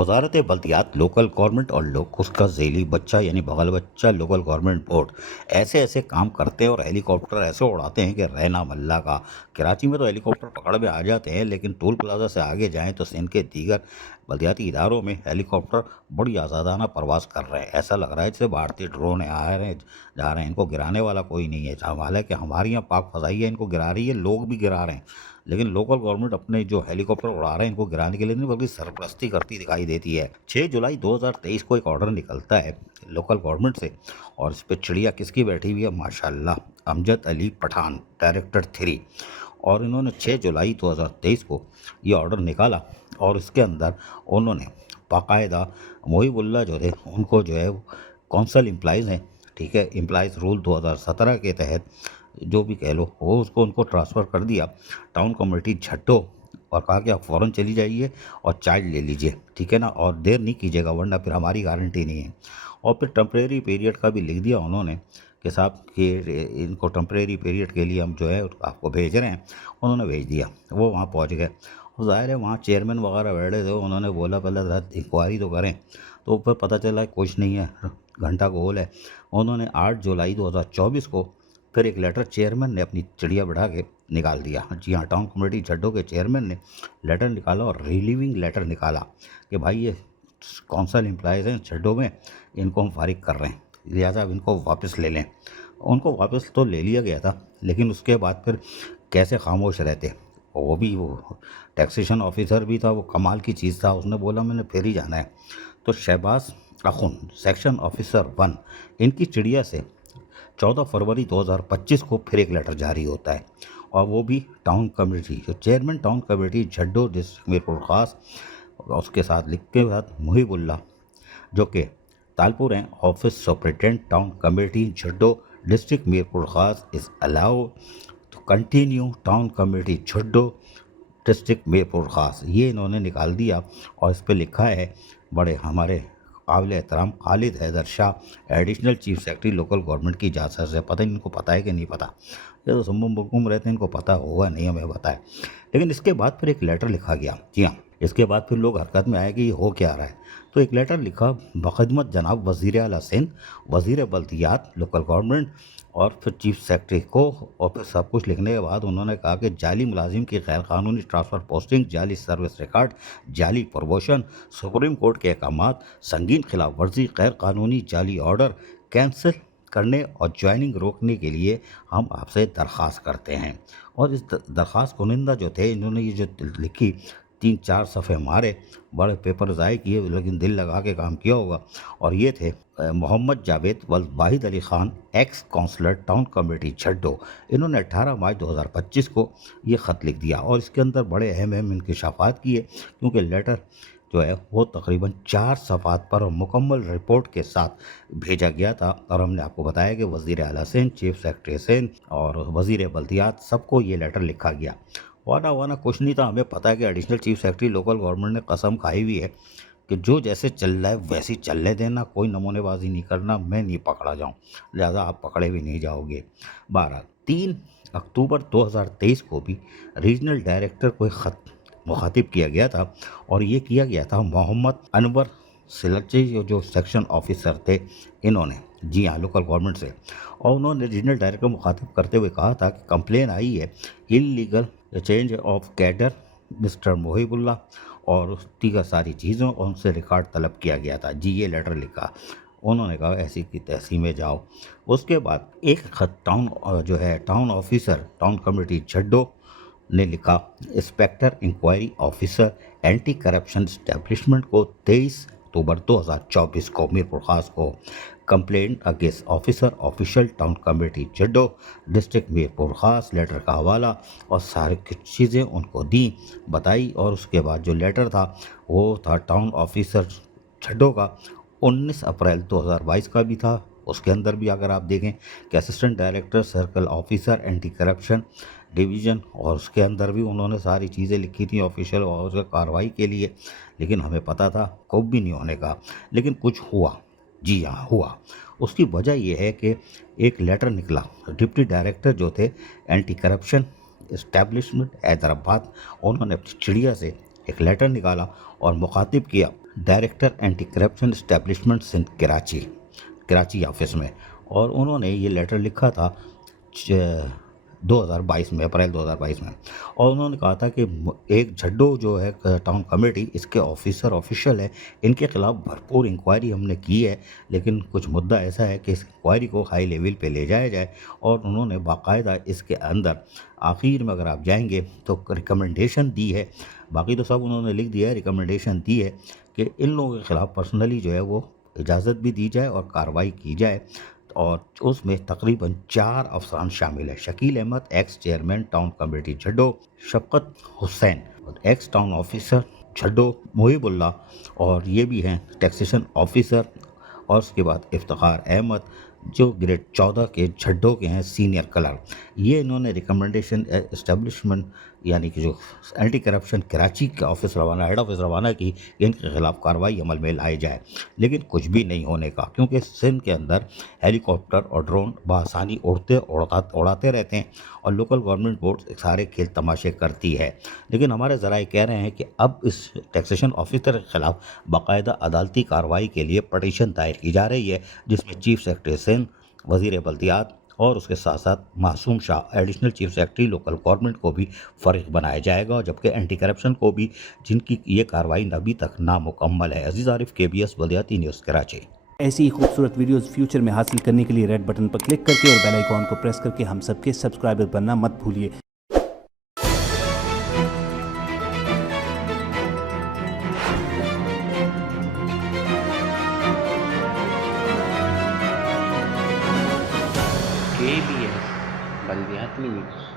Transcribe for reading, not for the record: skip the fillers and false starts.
वजारत बल्दियात, local government और लोग उसका ज़ैली बच्चा यानी बगल बच्चा लोकल गवर्नमेंट बोर्ड ऐसे ऐसे काम करते हैं और हेलीकॉप्टर ऐसे उड़ाते हैं कि रहना मल्ला का। कराची में तो हेलीकॉप्टर पकड़ में आ जाते हैं, लेकिन टोल प्लाजा से आगे जाएं तो सिंध के दीगर बल्दियाती इदारों में हेलीकॉप्टर बड़ी आज़ादाना परवास कर रहे हैं। ऐसा लग रहा है जैसे भारतीय ड्रोन आ रहे हैं जा रहे हैं, इनको गिराने वाला कोई नहीं है। हालांकि हमारी यहाँ पाक फजाइया इनको गिरा रही है, लोग भी गिरा रहे हैं, लेकिन लोकल गवर्नमेंट अपने जो हेलीकॉप्टर उड़ा रहे हैं इनको गिराने के लिए नहीं बल्कि सरपरस्ती करती दिखाई देती है। 6 जुलाई 2023 को एक ऑर्डर निकलता है लोकल गवर्नमेंट से, और इस पर चिड़िया किसकी बैठी हुई है, माशाल्लाह, अमजद अली पठान, डायरेक्टर 3। और इन्होंने 6 जुलाई 2023 को ये ऑर्डर निकाला और इसके अंदर उन्होंने बाकायदा मोहिबुल्ला जो थे उनको जो है कौंसल एम्प्लॉइज़ हैं, ठीक है, एम्प्लॉइज़ रूल 2017 के तहत जो भी कह लो वो उसको उनको ट्रांसफ़र कर दिया टाउन कमेटी झट्टो, और कहा कि आप फ़ौरन चली जाइए और चार्ज ले लीजिए, ठीक है ना, और देर नहीं कीजिएगा वरना फिर हमारी गारंटी नहीं है। और फिर टेम्परेरी पीरियड का भी लिख दिया उन्होंने कि साहब कि इनको टेम्परेरी पीरियड के लिए हम जो है आपको भेज रहे हैं। उन्होंने भेज दिया, वो वहाँ पहुँच गए। ज़ाहिर है वहाँ चेयरमैन वगैरह बैठे थे, उन्होंने बोला पहले इंक्वायरी तो करें, तो ऊपर पता चला कुछ नहीं है, घंटा गोल है। उन्होंने 8 जुलाई 2024 को फिर एक लेटर चेयरमैन ने अपनी चिड़िया बढ़ा के निकाल दिया। जी हाँ, टाउन कमेटी झड्डो के चेयरमैन ने लेटर निकाला और रिलीविंग लेटर निकाला कि भाई ये कौंसल एम्प्लॉइज़ हैं झड्डो में, इनको हम फारिग कर रहे हैं, लिहाजा अब इनको वापस ले लें। उनको वापस तो ले लिया गया था, लेकिन उसके बाद फिर कैसे खामोश रहते। और वो भी वो टैक्सेशन ऑफिसर भी था, वो कमाल की चीज़ था, उसने बोला मैंने फिर ही जाना है। तो शहबाज अखुन, सेक्शन ऑफिसर 1, इनकी चिड़िया से 14 फरवरी 2025 को फिर एक लेटर जारी होता है, और वो भी टाउन कमेटी, जो chairman town committee Jhaddo district Mirpur Khas, उसके साथ लिख के बाद मुहिबुल्ला जो कि तालपुर हैं, office superintendent town committee Jhaddo district Mirpur Khas is allow to continue town committee Jhaddo district Mirpur Khas, ये इन्होंने निकाल दिया। और इस पर लिखा है बड़े हमारे काबिल एहतराम Khalid Haider Shah, additional chief secretary local government की इजाज़त से। पता नहीं इनको पता है कि नहीं पता, ये तो सुम्बुम बुकुम रहते हैं, इनको पता होगा नहीं, हमें पता है। लेकिन इसके बाद फिर एक लेटर लिखा गया। जी हाँ, इसके बाद फिर लोग हरकत में आए कि ये हो क्या रहा है। तो एक लेटर लिखा बखदमत जनाब वज़ीर आला सिंध, वज़ीर बल्दियात लोकल गवर्नमेंट, और फिर चीफ सेक्रेटरी को। और फिर सब कुछ लिखने के बाद उन्होंने कहा कि जाली मुलाजिम की गैर कानूनी ट्रांसफ़र पोस्टिंग, जाली सर्विस रिकॉर्ड, जाली प्रमोशन, सुप्रीम कोर्ट के अहकामात, संगीन खिलाफ वर्जी, गैर कानूनी जाली ऑर्डर कैंसिल करने और ज्वाइनिंग रोकने के लिए हम आपसे दरख्वास्त करते हैं। और इस दरख्वास्त कुनिंदा जो थे, इन्होंने ये जो लिखी 3-4 सफ़े मारे, बड़े पेपर ज़ाय किए, लेकिन दिल लगा के काम किया होगा। और ये थे Mohammad Javed Wal Wahid Ali Khan, ex councillor town committee Jhaddo. इन्होंने 18 मार्च 2025 को ये ख़त लिख दिया, और इसके अंदर बड़े अहम इंकशाफात किए, क्योंकि लेटर जो है वो तकरीबन 4 सफ़ात पर और मुकम्मल रिपोर्ट के साथ भेजा गया था। और हमने आपको बताया कि वज़ीर आला सिंध, चीफ सेक्रेटरी सिंध और वज़ीर बल्दियात सबको ये लेटर लिखा गया। वाना कुछ नहीं था, हमें पता है कि additional chief secretary local government ने कसम खाई हुई है कि जो जैसे चल रहा है वैसे ही चलने देना, कोई नमूनेबाजी नहीं करना, मैं नहीं पकड़ा जाऊं, लिहाजा आप पकड़े भी नहीं जाओगे। 3 अक्टूबर 2023 को भी रीजनल डायरेक्टर को एक ख़त मुखातिब किया गया था, और ये किया गया था मोहम्मद अनवर सिलची, जो सेक्शन ऑफिसर थे, इन्होंने, जी हाँ, लोकल गवर्नमेंट से। और उन्होंने रीजनल डायरेक्टर मुखातिब करते हुए कहा था कि कंप्लेन आई है illegal change of cadre mister Mohibullah और दीगर सारी चीज़ों, और उनसे रिकॉर्ड तलब किया गया था। जी, ये लेटर लिखा, उन्होंने कहा ऐसी की तहसी में जाओ। उसके बाद एक खत town officer town committee Jhaddo ने लिखा, inspector inquiry officer anti corruption establishment को 23 अक्टूबर 2024 को मीरपुर ख़ास को complaint against officer official town committee Jhaddo district Mirpur Khas, letter का हवाला और सारी कुछ चीज़ें उनको दी, बताई। और उसके बाद जो लेटर था वो था टाउन ऑफिसर झड्डो का 19 अप्रैल 2022 का भी था। उसके अंदर भी अगर आप देखें कि assistant director circle officer anti corruption division, और उसके अंदर भी उन्होंने सारी चीज़ें लिखी थी ऑफिशियल और कार्रवाई के लिए। लेकिन हमें पता था कुछ भी नहीं होने का, लेकिन कुछ हुआ। जी हाँ, हुआ। उसकी वजह यह है कि एक लेटर निकला, डिप्टी डायरेक्टर जो थे एंटी करप्शन इस्टेब्लिशमेंट हैदराबाद, उन्होंने अपनी चिड़िया से एक लेटर निकाला और मुखातिब किया डायरेक्टर एंटी करप्शन एस्टेब्लिशमेंट्स इन कराची ऑफिस में, और उन्होंने ये लेटर लिखा था 2022 में, अप्रैल 2022 में। और उन्होंने कहा था कि एक झड्डो जो है टाउन कमेटी, इसके ऑफिशियल है, इनके ख़िलाफ़ भरपूर इंक्वायरी हमने की है, लेकिन कुछ मुद्दा ऐसा है कि इस इंक्वायरी को हाई लेवल पे ले जाया जाए। और उन्होंने बाकायदा इसके अंदर आखिर में अगर आप जाएंगे तो रिकमेंडेशन दी है, बाकी तो सब उन्होंने लिख दिया है, रिकमेंडेशन दी है कि इन लोगों के ख़िलाफ़ पर्सनली जो है वो इजाज़त भी दी जाए और कार्रवाई की जाए। और उसमें तकरीबन 4 अफसरान शामिल हैं। Shakeel Ahmed, ex chairman town committee Jhaddo, Shafqat Hussain, ex town officer Jhaddo, Muhibullah, और ये भी हैं टैक्सेशन ऑफिसर, और उसके बाद इफ्तिखार अहमद जो ग्रेड 14 के झड्डो के हैं सीनियर क्लर्क। ये इन्होंने रिकमेंडेशन एस्टेब्लिशमेंट यानी कि जो एंटी करप्शन कराची का ऑफिस रवाना, हेड ऑफिस रवाना की कि इनके खिलाफ़ कार्रवाई अमल में लाई जाए, लेकिन कुछ भी नहीं होने का, क्योंकि सिंध के अंदर हेलीकॉप्टर और ड्रोन बआसानी उड़ाते रहते हैं और लोकल गवर्नमेंट बोर्ड सारे खेल तमाशे करती है। लेकिन हमारे ज़राए कह रहे हैं कि अब इस टैक्सेशन ऑफिसर के ख़िलाफ़ बाकायदा अदालती कार्रवाई के लिए पटिशन दायर की जा रही है, जिसमें चीफ सेक्रेटरी सिंध, वज़ीर बल्दियात और उसके साथ साथ मासूम Shah additional chief secretary local government को भी फ़र्क बनाया जाएगा, जबकि एंटी करप्शन को भी, जिनकी ये कार्रवाई अभी तक नामुकम्मल है। अजीज़ आरिफ, KBS बल्दियाती न्यूज़ कराची। ऐसी ही खूबसूरत वीडियोस फ्यूचर में हासिल करने के लिए रेड बटन पर क्लिक करके और बेल आइकॉन को प्रेस करके हम सबके सब्सक्राइबर बनना मत भूलिए। KBS बल्दियाती न्यूज़।